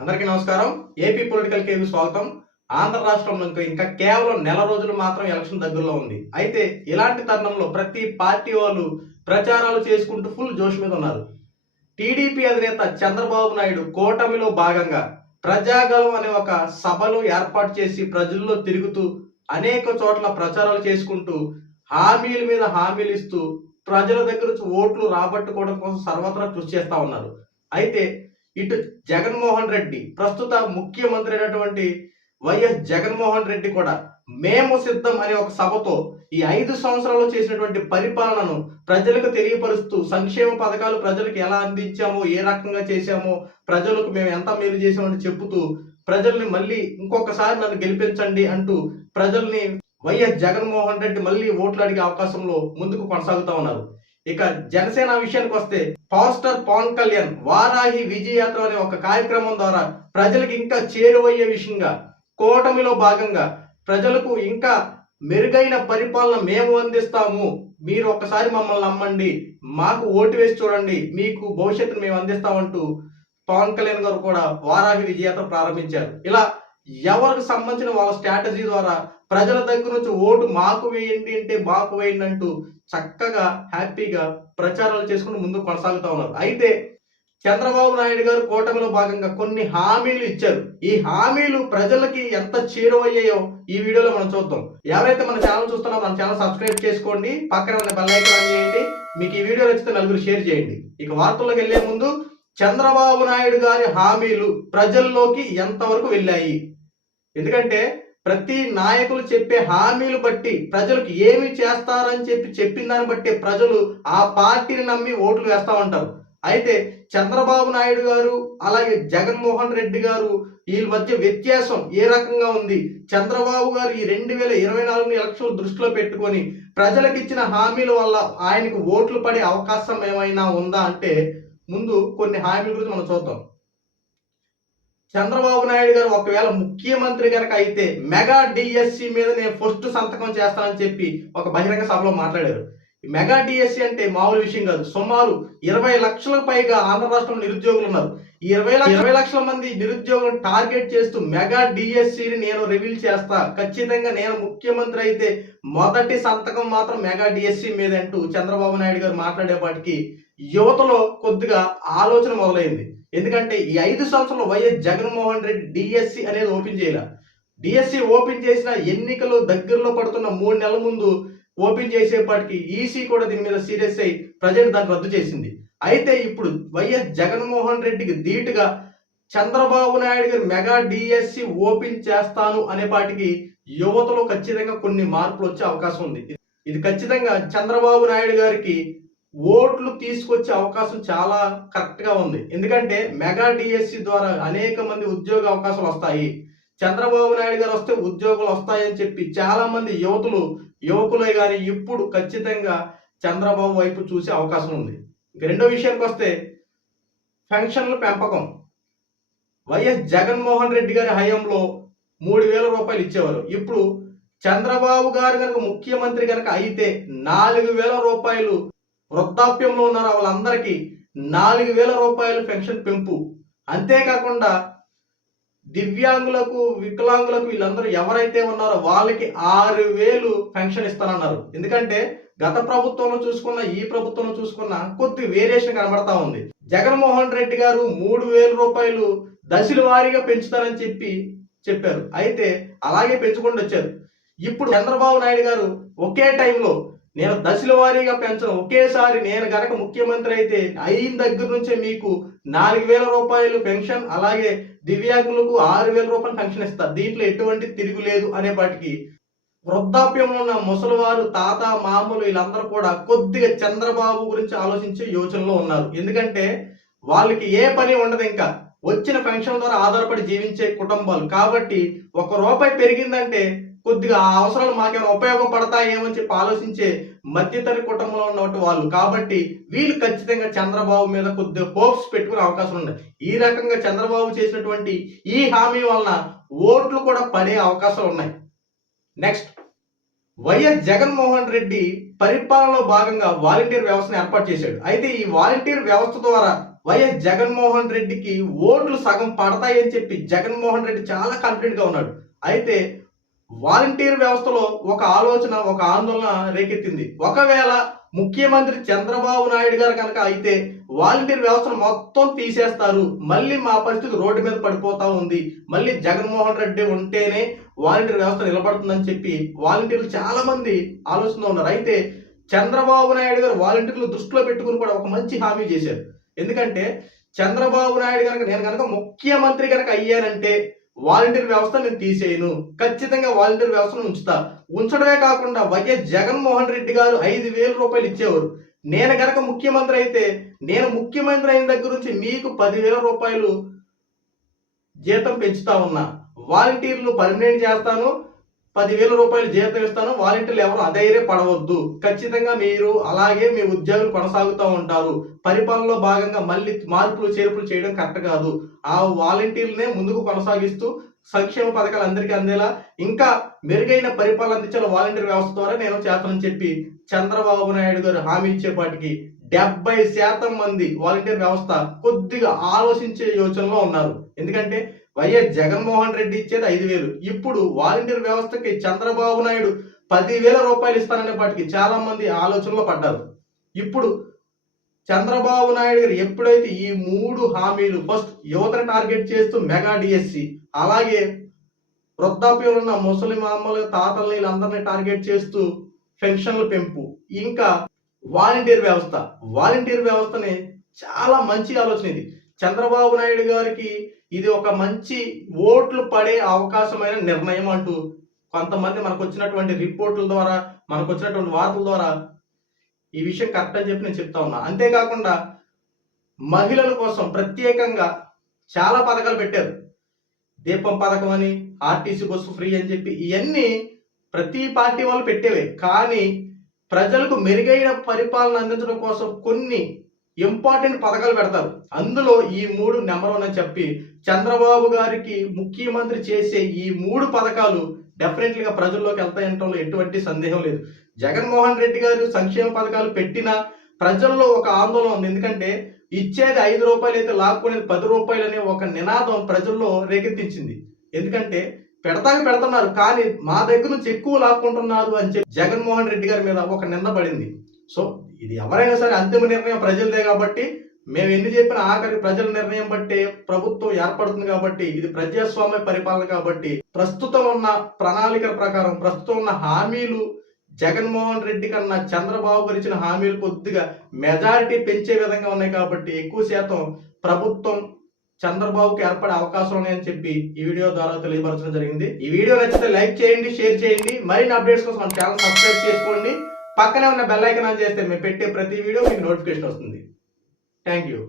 అందరికీ నమస్కారం. AP political cake స్వాగతం. ఆంధ్ర రాష్ట్రంలో ఇంకా కేవలం నెల రోజులు మాత్రం ఎలక్షన్ దగ్గరలో ఉంది. అయితే ఇలాంటి తరుణంలో ప్రతి పార్టీ వాళ్ళు ప్రచారాలు చేసుకుంటూ ఫుల్ జోష్ మీద ఉన్నారు. టీడీపీ అధినేత చంద్రబాబు నాయుడు కూటమిలో భాగంగా ప్రజాగలం అనే ఒక సభలు ఏర్పాటు చేసి ప్రజల్లో తిరుగుతూ అనేక చోట్ల ప్రచారాలు చేసుకుంటూ హామీల మీద హామీలు ఇస్తూ ప్రజల దగ్గర నుంచి ఓట్లు రాబట్టుకోవడం కోసం సర్వత్రా కృషి చేస్తా ఉన్నారు. అయితే ఇటు జగన్మోహన్ రెడ్డి ప్రస్తుత ముఖ్యమంత్రి అయినటువంటి వైఎస్ జగన్మోహన్ రెడ్డి కూడా మేము సిద్ధం అనే ఒక సభతో ఈ 5 సంవత్సరాల్లో చేసినటువంటి పరిపాలనను ప్రజలకు తెలియపరుస్తూ సంక్షేమ పథకాలు ప్రజలకు ఎలా అందించామో, ఏ రకంగా చేశామో, ప్రజలకు మేము ఎంత మేలు చేసామని చెబుతూ ప్రజల్ని మళ్ళీ ఇంకొకసారి నన్ను గెలిపించండి అంటూ ప్రజల్ని వైఎస్ జగన్మోహన్ రెడ్డి మళ్ళీ ఓట్లు అడిగే అవకాశంలో ముందుకు కొనసాగుతా ఉన్నారు. ఇక జనసేన విషయానికి వస్తే పవర్ స్టార్ పవన్ కళ్యాణ్ వారాహి విజయయాత్ర అనే ఒక కార్యక్రమం ద్వారా ప్రజలకు ఇంకా చేరువయ్యే విషయంగా కూటమిలో భాగంగా ప్రజలకు ఇంకా మెరుగైన పరిపాలన మేము అందిస్తాము, మీరు ఒక్కసారి మమ్మల్ని నమ్మండి, మాకు ఓటు వేసి చూడండి, మీకు భవిష్యత్తును మేము అందిస్తామంటూ పవన్ కళ్యాణ్ గారు కూడా వారాహి విజయయాత్ర ప్రారంభించారు. ఇలా ఎవరికి సంబంధించిన వాళ్ళ స్ట్రాటజీ ద్వారా ప్రజల దగ్గర నుంచి ఓటు మాకు వేయండి అంటే మాకు వేయండి అంటూ చక్కగా హ్యాపీగా ప్రచారాలు చేసుకుని ముందుకు కొనసాగుతా ఉన్నారు. అయితే చంద్రబాబు నాయుడు గారు కూటమిలో భాగంగా కొన్ని హామీలు ఇచ్చారు. ఈ హామీలు ప్రజలకి ఎంత చేరువయ్యాయో ఈ వీడియోలో మనం చూద్దాం. ఎవరైతే మన ఛానల్ చూస్తున్నారో మన ఛానల్ సబ్స్క్రైబ్ చేసుకోండి, పక్కన ఉన్న బెల్ ఐకాన్ ఆన్ చేయండి. మీకు ఈ వీడియో నచ్చితే నలుగురు షేర్ చేయండి. ఇక వార్తల్లోకి వెళ్లే ముందు చంద్రబాబు నాయుడు గారి హామీలు ప్రజల్లోకి ఎంతవరకు వెళ్ళాయి? ఎందుకంటే ప్రతి నాయకులు చెప్పే హామీలు బట్టి ప్రజలకు ఏమి చేస్తారని చెప్పిన దాన్ని బట్టి ప్రజలు ఆ పార్టీని నమ్మి ఓట్లు వేస్తా ఉంటారు. అయితే చంద్రబాబు నాయుడు గారు అలాగే జగన్మోహన్ రెడ్డి గారు వీళ్ళ మధ్య వ్యత్యాసం ఏ రకంగా ఉంది? చంద్రబాబు గారు ఈ 2024 ఎలక్షన్ దృష్టిలో పెట్టుకొని ప్రజలకు ఇచ్చిన హామీల వల్ల ఆయనకు ఓట్లు పడే అవకాశం ఏమైనా ఉందా అంటే ముందు కొన్ని హామీల గురించి మనం చూద్దాం. చంద్రబాబు నాయుడు గారు ఒకవేళ ముఖ్యమంత్రి కనుక అయితే మెగా డిఎస్సి మీద నేను ఫస్ట్ సంతకం చేస్తానని చెప్పి ఒక బహిరంగ సభలో మాట్లాడారు. మెగా డిఎస్సి అంటే మామూలు విషయం కాదు. సుమారు 20 లక్షలకు పైగా ఆంధ్ర రాష్ట్రంలో నిరుద్యోగులు ఉన్నారు. ఈ 20 లక్షల మంది నిరుద్యోగులను టార్గెట్ చేస్తూ మెగా డిఎస్సిని నేను రివీల్ చేస్తా, ఖచ్చితంగా నేను ముఖ్యమంత్రి అయితే మొదటి సంతకం మాత్రం మెగా డిఎస్సి మీద అంటూ చంద్రబాబు నాయుడు గారు మాట్లాడేపాటికి యువతలో కొద్దిగా ఆలోచన మొదలైంది. ఎందుకంటే ఈ 5 సంవత్సరాలు వైఎస్ జగన్మోహన్ రెడ్డి డిఎస్సి అనేది ఓపెన్ చేయాల. డిఎస్సి ఓపెన్ చేసిన ఎన్నికలు దగ్గరలో పడుతున్న 3 నెలల ముందు ఓపెన్ చేసేపాటికి ఈసీ కూడా దీని మీద సీరియస్ అయి ప్రజెంట్ దాన్ని రద్దు చేసింది. అయితే ఇప్పుడు వైఎస్ జగన్మోహన్ రెడ్డికి ధీటుగా చంద్రబాబు నాయుడు గారు మెగా డిఎస్సి ఓపెన్ చేస్తాను అనేపాటికి యువతలో ఖచ్చితంగా కొన్ని మార్పులు వచ్చే అవకాశం ఉంది. ఇది ఖచ్చితంగా చంద్రబాబు నాయుడు గారికి ఓట్లు తీసుకొచ్చే అవకాశం చాలా కరెక్ట్ గా ఉంది. ఎందుకంటే మెగా డిఎస్సి ద్వారా అనేక మంది ఉద్యోగ అవకాశాలు వస్తాయి, చంద్రబాబు నాయుడు గారు వస్తే ఉద్యోగాలు వస్తాయని చెప్పి చాలా మంది యువకులే కానీ ఇప్పుడు ఖచ్చితంగా చంద్రబాబు వైపు చూసే అవకాశం ఉంది. ఇక రెండో విషయానికి వస్తే పెన్షన్ల పెంపకం. వైఎస్ జగన్మోహన్ రెడ్డి గారి హయాంలో 3,000 రూపాయలు ఇచ్చేవారు. ఇప్పుడు చంద్రబాబు గారు కనుక ముఖ్యమంత్రి కనుక అయితే 4,000 రూపాయలు, వృద్ధాప్యంలో ఉన్న వాళ్ళందరికీ 4,000 రూపాయలు పెన్షన్ పెంపు. అంతేకాకుండా దివ్యాంగులకు, వికలాంగులకు వీళ్ళందరూ ఎవరైతే ఉన్నారో వాళ్ళకి 6,000 పెన్షన్ ఇస్తానన్నారు. ఎందుకంటే గత ప్రభుత్వంలో చూసుకున్న ఈ ప్రభుత్వంలో చూసుకున్న కొద్ది వేరియేషన్ కనబడతా ఉంది. జగన్మోహన్ రెడ్డి గారు 3,000 రూపాయలు దశల వారీగా పెంచుతారని చెప్పారు. అయితే అలాగే పెంచుకుంటూ వచ్చారు. ఇప్పుడు చంద్రబాబు నాయుడు గారు ఒకే టైంలో నేను దశల వారీగా పెంచను, ఒకేసారి నేను గనక ముఖ్యమంత్రి అయితే అయిన దగ్గర నుంచే మీకు 4,000 రూపాయలు పెన్షన్, అలాగే దివ్యాంగులకు 6,000 రూపాయలు పెన్షన్ ఇస్తారు, దీంట్లో ఎటువంటి తిరుగులేదు అనేపాటికి వృద్ధాప్యంలో ఉన్న ముసలివారు, తాత, మామూలు వీళ్ళందరూ కూడా కొద్దిగా చంద్రబాబు గురించి ఆలోచించే యోచనలో ఉన్నారు. ఎందుకంటే వాళ్ళకి ఏ పని ఉండదు, ఇంకా వచ్చిన పెన్షన్ ద్వారా ఆధారపడి జీవించే కుటుంబాలు కాబట్టి 1 రూపాయి పెరిగిందంటే కొద్దిగా ఆ అవసరాలు మాకేమైనా ఉపయోగపడతాయేమని చెప్పి ఆలోచించే మధ్యతరగతి కుటుంబంలో ఉన్నట్టు వాళ్ళు కాబట్టి వీళ్ళు ఖచ్చితంగా చంద్రబాబు మీద కొద్దిగా హోప్స్ పెట్టుకునే అవకాశం ఉంది. ఈ రకంగా చంద్రబాబు చేసినటువంటి ఈ హామీ వలన ఓట్లు కూడా పడే అవకాశాలు ఉన్నాయి. నెక్స్ట్, వైఎస్ జగన్మోహన్ రెడ్డి పరిపాలనలో భాగంగా వాలంటీర్ వ్యవస్థను ఏర్పాటు చేశాడు. అయితే ఈ వాలంటీర్ వ్యవస్థ ద్వారా వైఎస్ జగన్మోహన్ రెడ్డికి ఓట్లు సగం పడతాయని చెప్పి జగన్మోహన్ రెడ్డి చాలా కాన్ఫిడెంట్ గా ఉన్నాడు. అయితే వాలంటీర్ వ్యవస్థలో ఒక ఆలోచన, ఒక ఆందోళన రేకెత్తింది. ఒకవేళ ముఖ్యమంత్రి చంద్రబాబు నాయుడు గారు కనుక అయితే వాలంటీర్ వ్యవస్థను మొత్తం తీసేస్తారు, మళ్ళీ మా పరిస్థితి రోడ్డు మీద పడిపోతా ఉంది, మళ్ళీ జగన్మోహన్ రెడ్డి ఉంటేనే వాలంటీర్ వ్యవస్థ నిలబడుతుందని చెప్పి వాలంటీర్లు చాలా మంది ఆలోచనలో ఉన్నారు. అయితే చంద్రబాబు నాయుడు గారు వాలంటీర్లు దృష్టిలో పెట్టుకుని కూడా ఒక మంచి హామీ చేశారు. ఎందుకంటే చంద్రబాబు నాయుడు కనుక నేను కనుక ముఖ్యమంత్రి కనుక అయ్యానంటే వాలంటీర్ వ్యవస్థ నేను తీసేయను, ఖచ్చితంగా వాలంటీర్ వ్యవస్థను ఉంచుతా. ఉంచడమే కాకుండా వైఎస్ జగన్మోహన్ రెడ్డి గారు 5,000 రూపాయలు ఇచ్చేవారు. నేను గనక ముఖ్యమంత్రి అయితే నేను ముఖ్యమంత్రి అయిన దగ్గర నుంచి మీకు 10,000 రూపాయలు జీతం పెంచుతా ఉన్నా, వాలంటీర్లు పర్మనెంట్ చేస్తాను, 10,000 రూపాయలు జీతం ఇస్తాను, వాలంటీర్లు ఎవరు అధైర్య పడవద్దు, ఖచ్చితంగా మీరు అలాగే మీ ఉద్యోగులు కొనసాగుతూ ఉంటారు, పరిపాలనలో భాగంగా మళ్ళీ మార్పులు చేర్పులు చేయడం కరెక్ట్ కాదు, ఆ వాలంటీర్లనే ముందుకు కొనసాగిస్తూ సంక్షేమ పథకాలు అందరికీ అందేలా ఇంకా మెరుగైన పరిపాలన అందించాల వాలంటీర్ వ్యవస్థ ద్వారా నేను చేస్తానని చెప్పి చంద్రబాబు నాయుడు గారు హామీ ఇచ్చేపాటికి 70% మంది వాలంటీర్ వ్యవస్థ కొద్దిగా ఆలోచించే యోచనలో ఉన్నారు. ఎందుకంటే వైఎస్ జగన్మోహన్ రెడ్డి ఇచ్చేది 5,000, ఇప్పుడు వాలంటీర్ వ్యవస్థకి చంద్రబాబు నాయుడు 10,000 రూపాయలు ఇస్తాననేపాటికి చాలా మంది ఆలోచనలో పడ్డారు. ఇప్పుడు చంద్రబాబు నాయుడు గారు ఎప్పుడైతే ఈ 3 హామీలు, ఫస్ట్ యువతను టార్గెట్ చేస్తూ మెగా డిఎస్సి, అలాగే వృద్ధాప్యంలో ఉన్న ముసలి మామూలు తాతల్ని వీళ్ళందరినీ టార్గెట్ చేస్తూ పెన్షన్ల పెంపు, ఇంకా వాలంటీర్ వ్యవస్థని చాలా మంచి ఆలోచన ఇది. చంద్రబాబు నాయుడు గారికి ఇది ఒక మంచి ఓట్లు పడే అవకాశమైన నిర్ణయం అంటూ కొంతమంది మనకు వచ్చినటువంటి రిపోర్టుల ద్వారా, మనకు వచ్చినటువంటి వార్తల ద్వారా ఈ విషయం కరెక్ట్ అని చెప్పి నేను చెప్తా ఉన్నా. అంతేకాకుండా మహిళల కోసం ప్రత్యేకంగా చాలా పథకాలు పెట్టారు. దీపం పథకం అని, ఆర్టీసీ బస్సు ఫ్రీ అని చెప్పి ఇవన్నీ ప్రతి పార్టీ వాళ్ళు పెట్టేవే. కానీ ప్రజలకు మెరుగైన పరిపాలన అందించడం కోసం కొన్ని ఇంపార్టెంట్ పథకాలు పెడతారు. అందులో ఈ 3 నెంబర్ 1 అని చెప్పి చంద్రబాబు గారికి ముఖ్యమంత్రి చేసే ఈ 3 పథకాలు డెఫినెట్లీగా ప్రజల్లోకి వెళ్తాయంటంలో ఎటువంటి సందేహం లేదు. జగన్మోహన్ రెడ్డి గారు సంక్షేమ పథకాలు పెట్టినా ప్రజల్లో ఒక ఆందోళన ఉంది. ఎందుకంటే ఇచ్చేది 5 రూపాయలు అయితే లాక్కునేది 10 రూపాయలు అనే ఒక నినాదం ప్రజల్లో రేకెత్తించింది. ఎందుకంటే పెడుతున్నారు కానీ మా దగ్గర నుంచి ఎక్కువ లాక్కుంటున్నారు అని చెప్పి జగన్మోహన్ రెడ్డి గారి మీద ఒక నింద పడింది. సో ఇది ఎవరైనా సరే అంతిమ నిర్ణయం ప్రజలదే కాబట్టి మేము ఎన్ని చెప్పినా ఆఖరి ప్రజల నిర్ణయం బట్టి ప్రభుత్వం ఏర్పడుతుంది కాబట్టి ఇది ప్రజాస్వామ్య పరిపాలన కాబట్టి ప్రస్తుతం ఉన్న ప్రణాళికల ప్రకారం, ప్రస్తుతం ఉన్న హామీలు జగన్మోహన్ రెడ్డి కన్నా చంద్రబాబు గారు ఇచ్చిన హామీలు కొద్దిగా మెజారిటీ పెంచే విధంగా ఉన్నాయి కాబట్టి ఎక్కువ శాతం ప్రభుత్వం చంద్రబాబుకి ఏర్పడే అవకాశం ఉన్నాయని చెప్పి ఈ వీడియో ద్వారా తెలియపరచడం జరిగింది. ఈ వీడియో నచ్చితే లైక్ చేయండి, షేర్ చేయండి, మరిన్ని అప్డేట్స్ కోసం మన ఛానల్ సబ్స్క్రైబ్ చేసుకోండి, పక్కనే ఉన్న బెల్ ఐకాన్ ఆన్ చేస్తే మేము పెట్టే ప్రతి వీడియో మీకు నోటిఫికేషన్ వస్తుంది. Thank you.